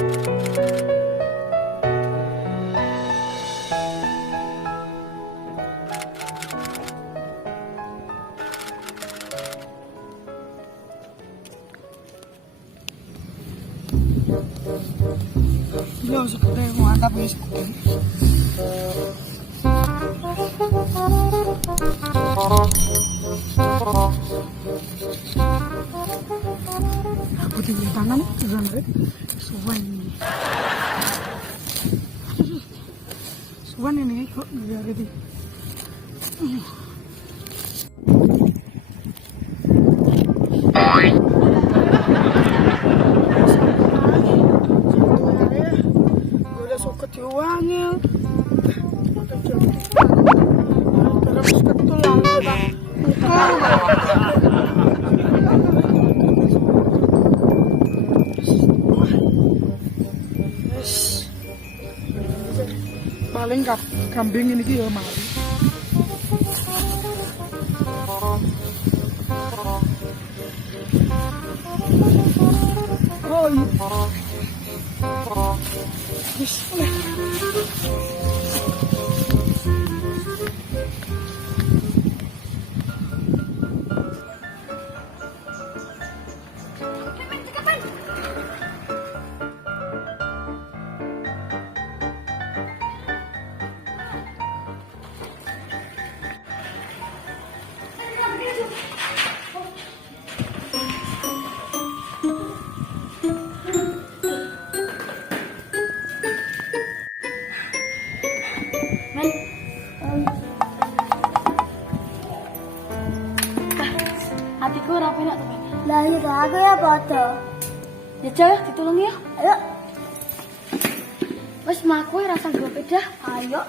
Yo seperti mantap guys. Aku tinggi tangan sebenarnya. Suwan ini kok biar gitu. Suket wangil, terus ketulang kita paling kambing ini ya mari. Oh iya. Hatiku rapi nak temen. Lah iya aku ya foto. Ya cah, ditolong ya. Ayo, Wes maku rasa gue beda. ayo.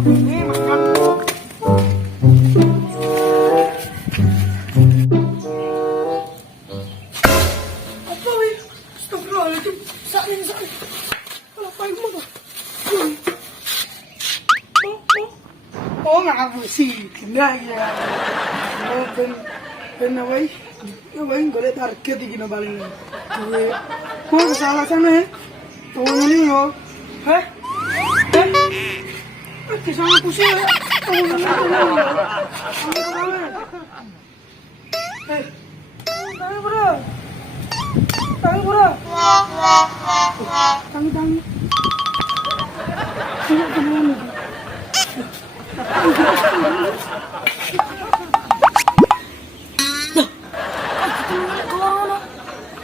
Ini makan. Apa wih? Astagfirullahaladzim. Sakit. Apa itu mah? Oh ngapa sih? Nah ya. Oh ben awai. Awai golek target iki no paling. Gue kok salah sana. Tuh ini yo. Hah? Kesana pusing ya. Tangi bro. Tangi.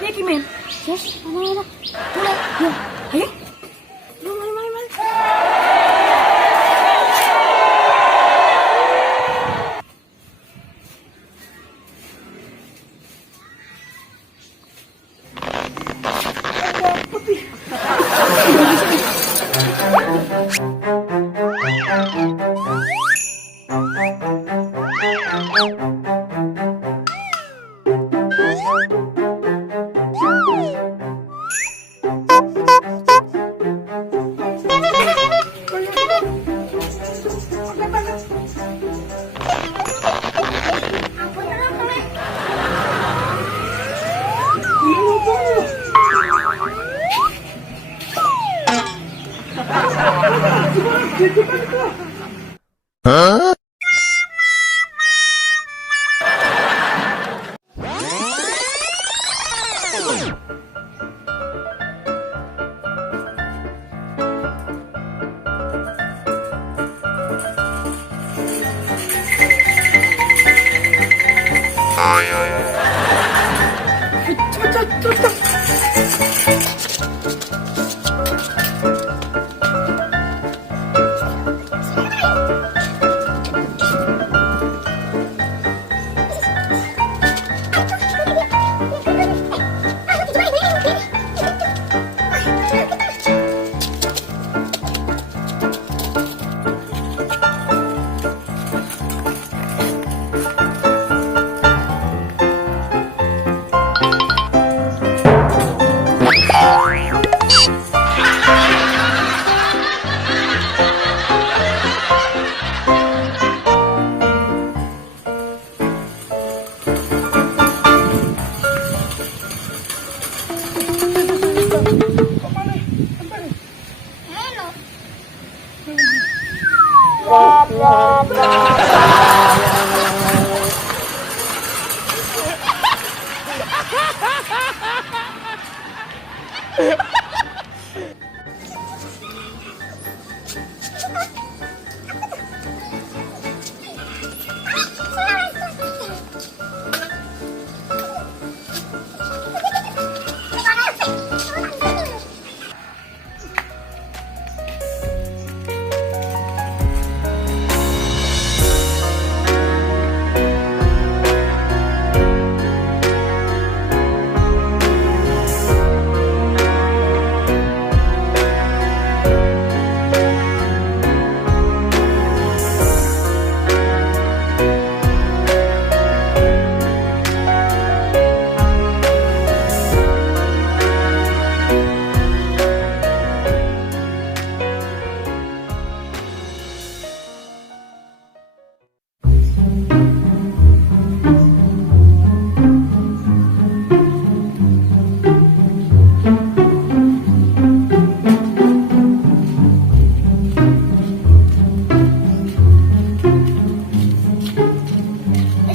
Ya kimen. Yes, mana. Mulai. Ya. Ayo. Mari.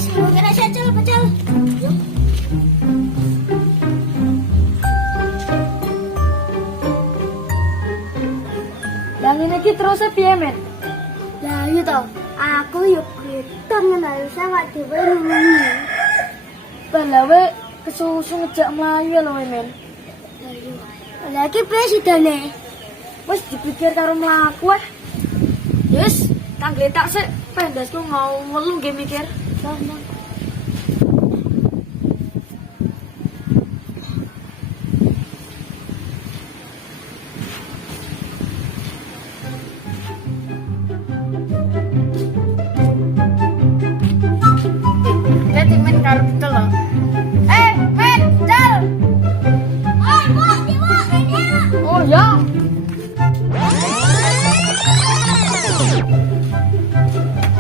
Wes mungkin aja pecel. Yang ini ki terus piye, Men? Lah iya toh, aku yuk kreton ngenal sama dhewe nungi. Balawe kesusu ngejak mlayu lho, Men. Lah iki piye sidane? Wis dipikir karo mlaku ah. Yes, kang gletak sik, pendasku mau welu nggih mikir. Nah. Lihat Men karo betul loh. Men, Cal. Oi, Bu, ini. Oh ya.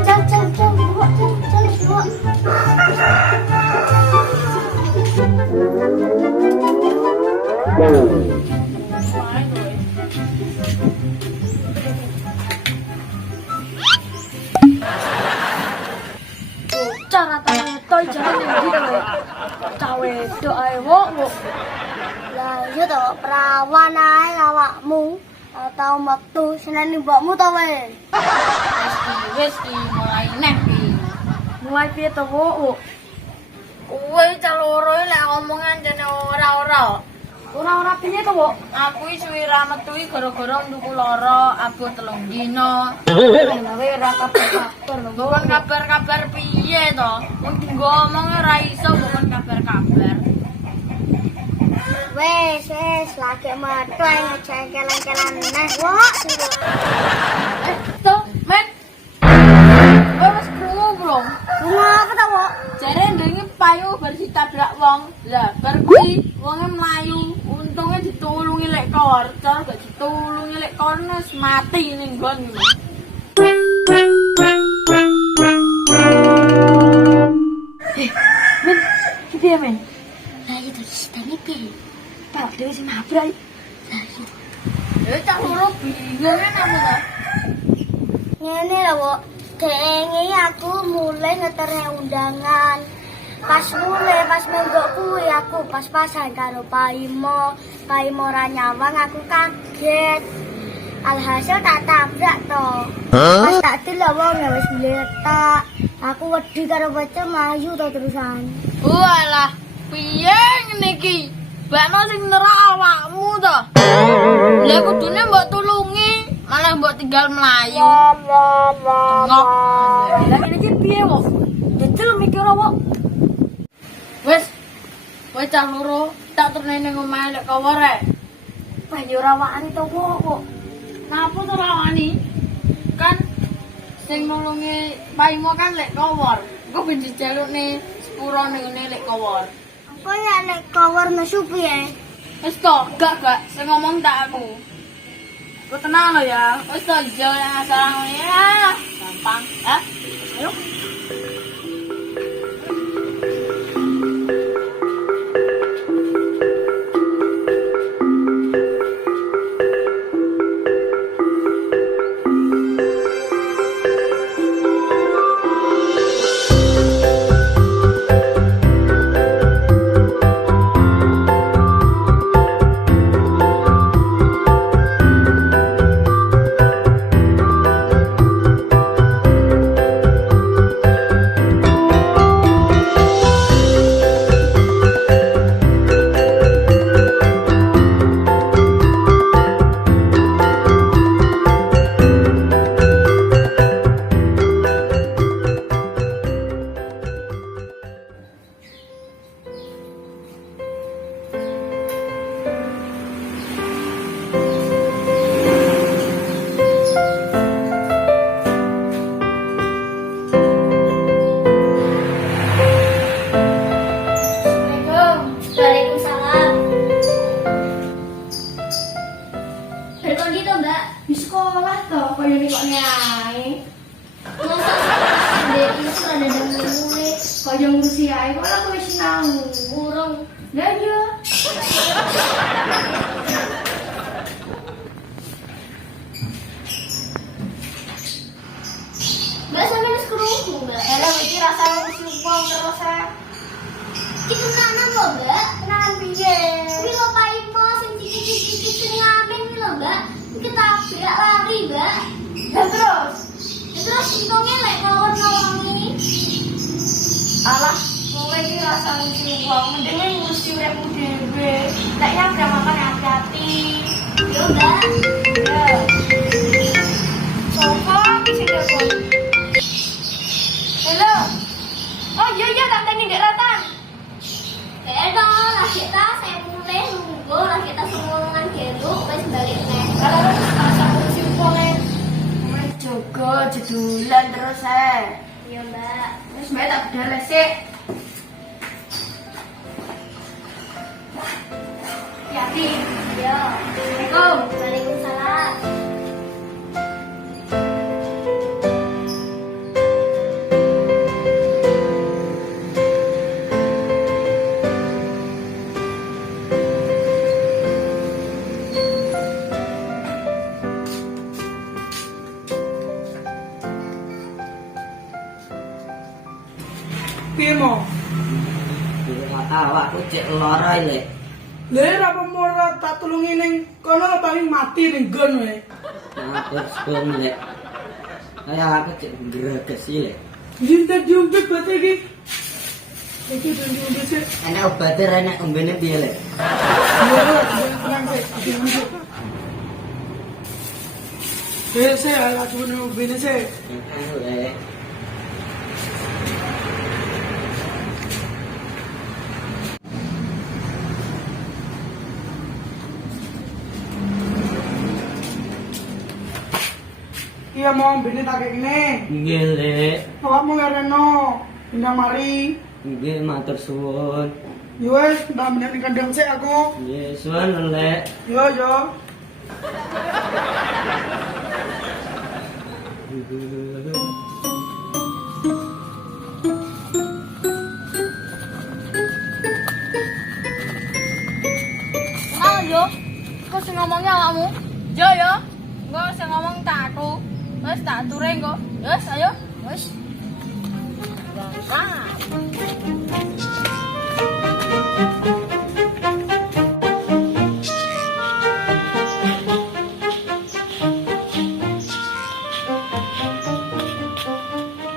Cel, Bu. Cara tangan toy jalan yang gitu loh. Cawe doa wong. Lah iya toh, perawan ae awakmu. Atau metu seneni mbokmu to weh. Wis ki mulai neh ki. Mulai piye to, Bu? Kowe caloro lek omongan jane ora-ora. Ora-ora piye to, Bu? Aku iki suwi ra metu iki gara-gara nduku lara, aku 3 dina. Lah we ora kabar-kabar lho. Bukan kabar-kabar piye to? Wong ngomong ora iso bukan kabar-kabar. Wes, lagi metu ae ngecengkelan-kelan neh. Wah, To, Men. Kowe wis krungu belum? ngapa to, Bu? Jare ndenge payu bar ditabrak wong. Lah, bar kuwi wonge mlayu, untunge ditulungi lek kor. Cara gak ditulungi lek kor wis mati ning nggon iki. Men, iki piye, Men? Lah iya toh, sidane piye? Pak dhewe sing nabrak. Lah iya. Ya cak loro bingung apa to? Ngene lho, Bu. Kenge aku mulai ngeterhe undangan. Pas menggok kuwi aku pas-pasan karo Paimo. Paimo ra nyawang aku kaget. Alhasil tak tabrak to. Pas tak delok wong wis mletak. Aku wedi karo bocah mlayu to terusan. Walah, piye ngene iki? Bakno sing nerak awakmu to. Lah kudune mbok tulungi, malah mbok tinggal mlayu. Ngok. Lah ngene iki piye, Wok? Jejel mikir apa? Wes. Kowe cah loro tak turune ning omahe lek kawor rek. Wah, yo ora wani to, Wok. Napa to ora wani? Kan sing nulungi Paimo kan lek kawor. Engko ben dijalukne sepuro ning ngene lek kawor. Kok ya nek cover nesu piye? Wis to, gak, sing ngomong tak aku. Ku tenang lo ya. Wis to, ijo yang asal ya. Gampang, ya. Ayo. Kaya ngurusi ae kok lah wis nang urung. Lah iya. Mbak sampe wis krungu, Mbak. Ela wis iki rasa wong terus Iki kenalan lho, Mbak. Kenalan piye? Iki lho Pak Imo sing cicit-cicit sing ngamen lho, Mbak. Iki tak berak lari, Mbak. Ya terus. Terus untungnya lek nolong-nolongi. Alah, kowe iki rasa wong mendinge ngurusi uripmu dhewe. Lek ya udah makan hati-hati. Yo, Mbak. Ya. Sopo sing telepon? Halo. Oh iya tante ini Dek Ratan. Edo, lagi ta saya mulai nunggu, lagi ta semulungan gelu, wis balik neh. Kalau rasa ngurusi wonge. Kowe jaga jedulan terus Iya, Mbak. Wis mbak tak bedal sik. Hati. Yo. Assalamualaikum. Waalaikumsalam. Piye mo? Awakku cek lara lek. Lha apa mora tak tulungi ning kono paling mati ning gon wae. Aku sebelum lek. Kayak aku cek gregesi lek. Jinta diumpet bate iki. Iki diumpet sih. Enak obatnya enak ombene piye lek. Tenang sih. Saya ala cuma bini saya. Lek. Iya mau bini tak kayak gini. Nggih lek. Awakmu ngareno pindah mari. Nggih matur suwun. Yowes, udah menit ning kandang saya aku. Nggih suwun lek. Yo yo. Kenal yo. Kok sing ngomongnya awakmu? Yo yo. Engko sing ngomong tak aku. Wis tak ature engko. Wis ayo. Wis. Wah.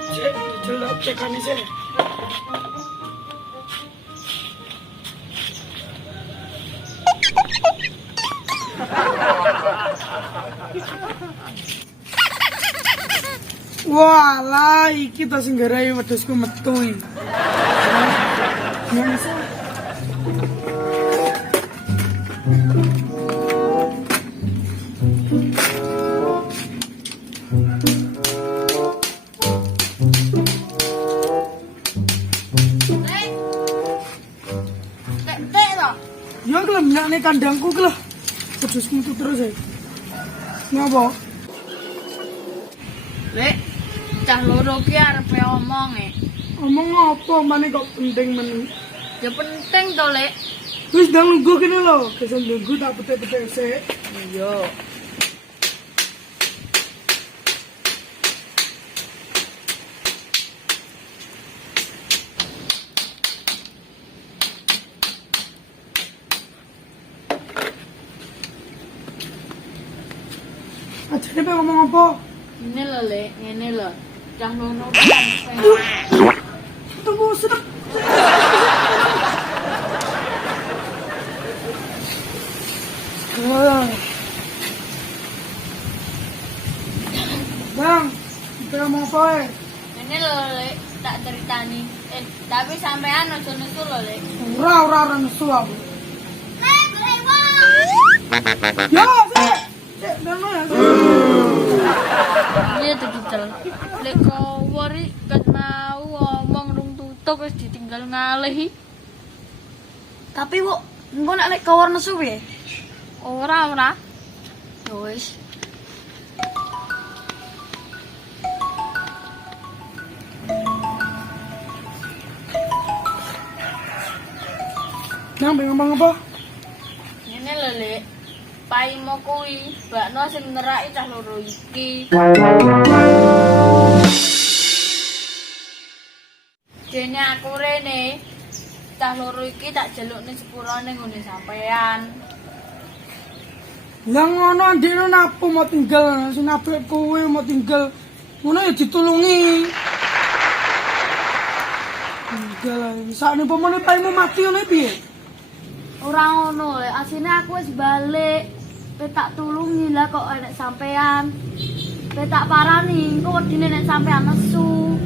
Cek, jelek cekane sih. Walah, iki to sing garai wedhusku metu iki. Nang iso. Tek to. Yo gelem nyakne kandangku ki lho. Wedhusku metu terus ae. Ngapa? Lek, cah loro ki arepe omong Omong apa maneh kok penting men. Ya penting to, Lek. Wis ndang nunggu kene lho, kesel nunggu tak petik-petik sik. Iya. Ajane pe ngomong apa? Ini lho, Lek, ngene lho. Cah loro Tunggu sedep. Bang, kita ngomong apa ya? Ini lho, Lek, tak ceritani. Tapi sampean aja nesu lho, Lek. Ora nesu aku. Lek, berewo. Ya, sik. Cek, dano ya. Iya tuh gitu. Lek kau wari kan mau ngomong rung tutuk wis ditinggal ngalehi. Tapi, Bu, engko nek lek kawar nesu piye? Ora. Ya wis. Nang pengen ngomong apa? Ngene lho, Lek. Paimo kuwi bakno sing neraki cah loro iki. gedene aku rene. Cah loro iki tak jelukne sepurane nggone sampean. Lah ngono andine napa mau tinggal, sing nabrak kowe mau tinggal. Ngono ya ditulungi. Tinggal ae. Sakne pomone paimu mati ngono piye? Ora ngono, asine aku wis balik. Pe tak tulungi lah kok enek sampean. Pe tak parani, engko wedine nek sampean nesu.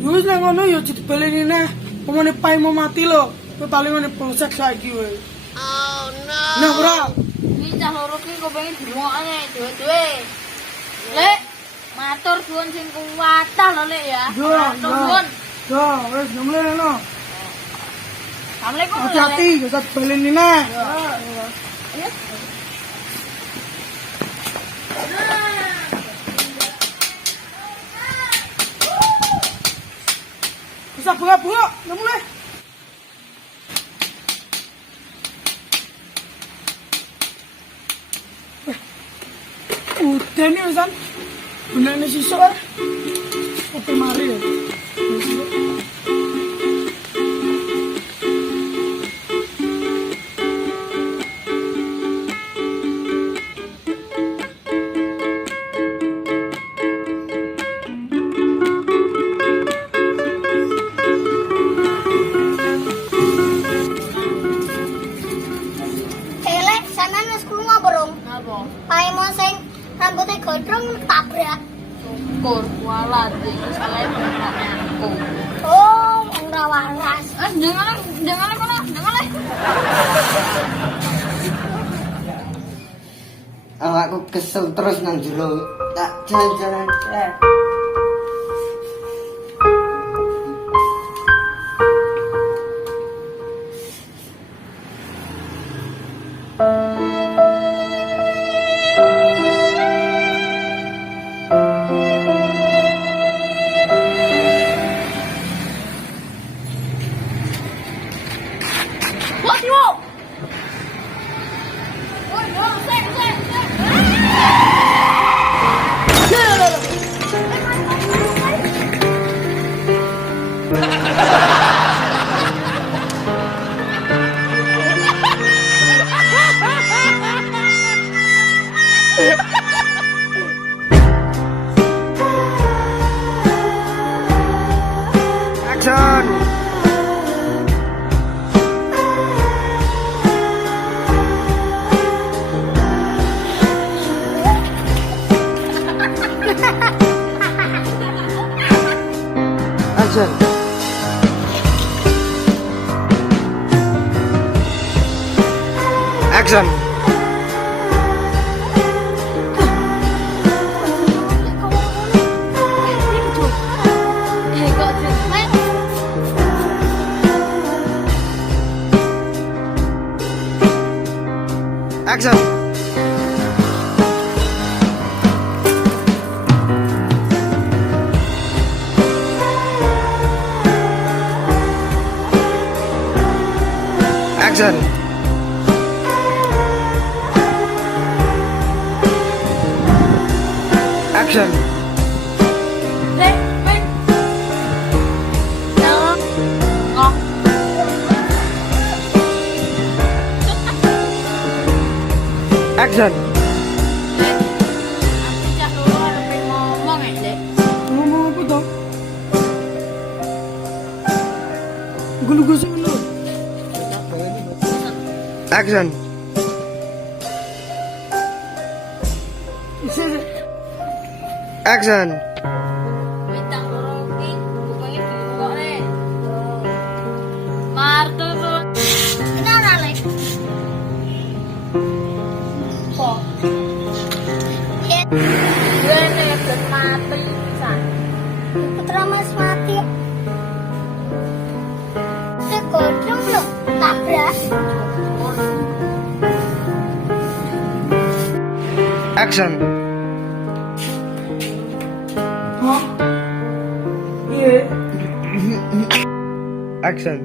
Ya wis nek ngono ya dibaleni neh. Pomone paimu mati lho. Kowe paling ngene polsek saiki wae. Oh no. Nah, ora. Iki cah loro ki kok pengen dirungokne duwe-duwe. Lek, matur suwun sing kuwatah lho Lek ya. Matur suwun. Yo, wis nyemle no. Assalamualaikum. Hati-hati, gak usah dibaleni neh. Ayo. Bisa bunga-bunga, nyemle. Udah nih Wisan. Gunanya sisa. Oke mari ya. Elek, sampean wis krungu apa rung? Napa? Paimo sing rambutnya gondrong tabrak. Syukur walat iki salah bapaknya aku. Oh, ora waras. Jangan kono, jangan. Awakku kesel terus nang jero. Tak jalan-jalan. Wah, Timo. Action. Action. Action. Action. Action. Action. Action. Ngomong apa toh? Gulu-gulu dulu. Action. Action. Kenapa, Lek? Kok? Ya, putra Mas mati. Saya gondrong loh, tabrak. Action. Hah? Iya. Action.